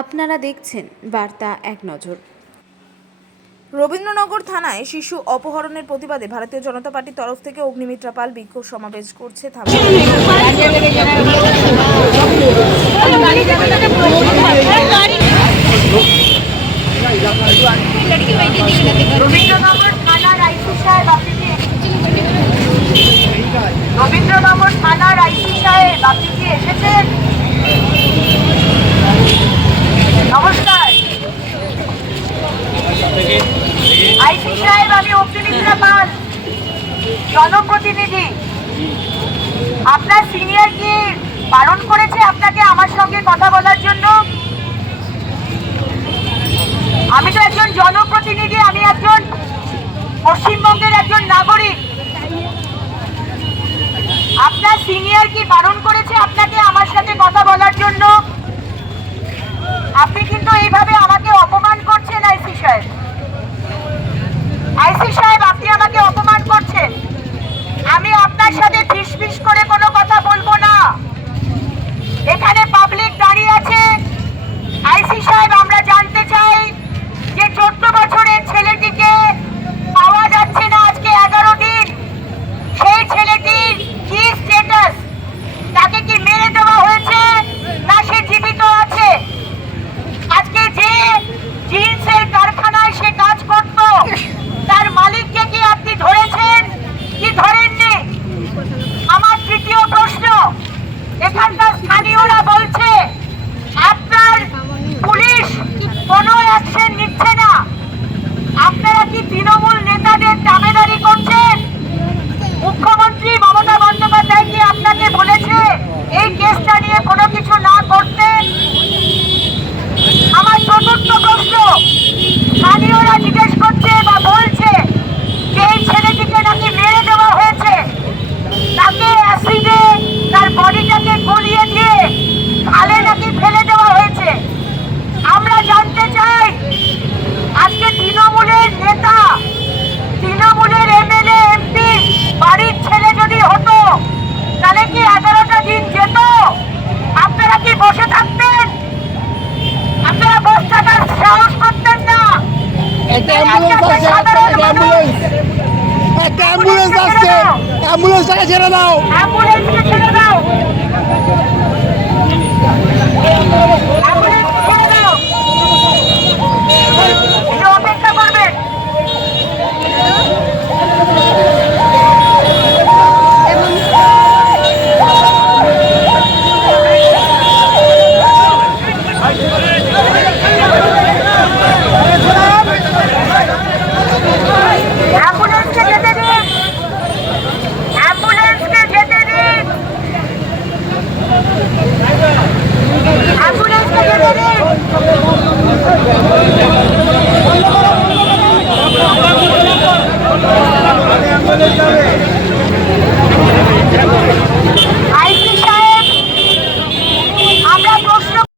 আপনারা দেখছেন বার্তা এক নজর। রবীন্দ্রনগর থানায় শিশু অপহরণের প্রতিবাদে ভারতীয় জনতা পার্টির তরফ থেকে অগ্নিমিত্রা পাল বিক্ষোভ সমাবেশ করছে রবীন্দ্রনগর থানার আইসি সাহেব আপনি কি এসেছেন? নমস্কার আইসি সাহেব, আমি অগ্নিমিত্রা পাল, জনপ্রতিনিধি। আপনার সিনিয়র কি বারণ করেছে আপনাকে আমার সঙ্গে কথা বলার জন্য? আমি তো একজন জনপ্রতিনিধি, আমি একজন পশ্চিমবঙ্গের একজন নাগরিক। আপনার সিনিয়র কি বারণ করেছে আপনাকে আমার সাথে কথা বলার জন্য? আপনি কিন্তু এইভাবে আমাকে অপমান করছেন আইসি সাহেব। আইসি সাহেব, আপনি আমাকে অপমান করছেন। আমি আপনার সাথে ফিসফিস করে কোনো কথা বলবো না। এখানে পাবলিক দাঁড়িয়ে আছে। আইসি সাহেব, আমরা জানতে চাই যে 14 বছরের ছেলেটিকে পাওয়া যাচ্ছে না আজকে 11 দিন। সেই ছেলেটির কি স্ট্যাটাস? তাকে কি মেরে দেওয়া হয়েছে না সে জীবিত আছে? আজকে যে জিন্সের কারখানায় সে কাজ করত, তার মালিককে কি আপনি ধরেছেন কি ধরেননি? আমার তৃতীয় প্রশ্ন, এখানকার স্থানীয়রা বলছে আপনার পুলিশ কোনো অ্যাকশন নিচ্ছে না। আপনারা কি তৃণমূল নেতাদের দাবেদারি করছেন? মুখ্যমন্ত্রী মমতা বন্দ্যোপাধ্যায় কি আপনাকে বলেছে এই কেসটা নিয়ে কোনো কিছু না করতে? আমার চতুর্থ প্রশ্ন, স্থানীয়রা জিজ্ঞেস করছে বা বলছে যে এই ছেলেটিকে নাকি মেরে দেওয়া হয়েছে, তাকে অ্যাসিডে তার বডিটাকে গলিয়ে দিয়ে খালে নাকি ফেলে দেওয়া হয়েছে। আমরা জানতে চাই, আজকে তৃণমূলের নেতা, তৃণমূলের এমএলএ এমপি বাড়ির ছেলে যদি হতো তাহলে কি 11টা দিন যেত? আপনারা কি বসে থাকতেন? আপনারা বসে থাকার সাহস করতেন না? অ্যাম্বুলেন্সটাকে ছেড়ে দাও। অ্যাম্বুলেন্সকে ছেড়ে দাও। অ্যাম্বুলেন্স ছেড়ে দাও। একটু অপেক্ষা করবেন। অ্যাম্বুলেন্সকে যেতে দিন। অ্যাম্বুলেন্সকে যেতে দিন। অ্যাম্বুলেন্সকে যেতে দিন। অ্যাম্বুলেন্স